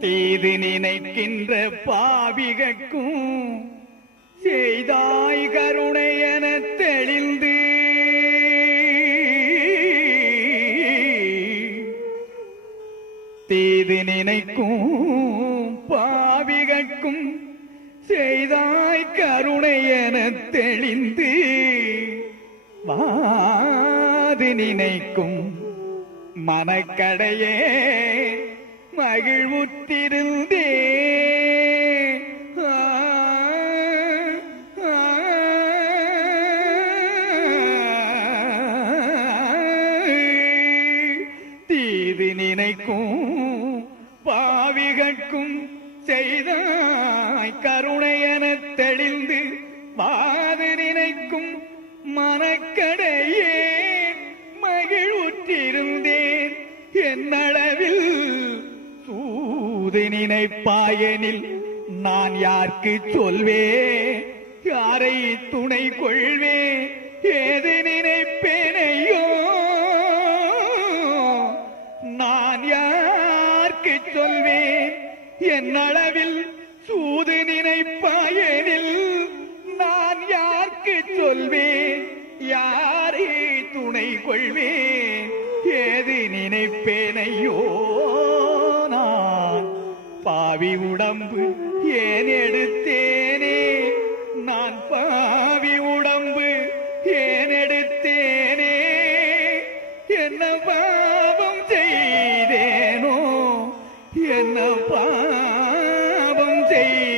தீது நினைக்கின்ற பாவிகக்கும் செய்தாய் கருணை என தெளிந்து. தீது நினைக்கும் பாவிகக்கும் செய்தாய் கருணை என தெளிந்து. வாது நினைக்கும் மனக்கடையே மகிழ்வுற்றிருந்தே தீது நினைக்கும் பாவிகட்கும் செய்தாய் கருணை தெளிந்து வாது நினைக்கும் மனக்கடையே மகிழ்வுற்றிருந்தேன். என்னளவில் சூது நினைப்பாயனில் நான் யாருக்கு சொல்வே யாரை துணை கொள்வே ஏது நினைப்பேனையோ? நான் யாருக்கு சொல்வேன்? என்னளவில் சூது நினைப்பாயனில் நான் யாருக்கு சொல்வேன்? யாரை துணை கொள்வேன்? ஏது நினைப்பேனையோ? பாவி உடம்பு ஏன் எடுத்தேனே? நான் பாவி உடம்பு ஏன் எடுத்தேனே? என்ன பாவம் செய்தேனோ? என்ன பாவம் செய்